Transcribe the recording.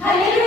Hallelujah.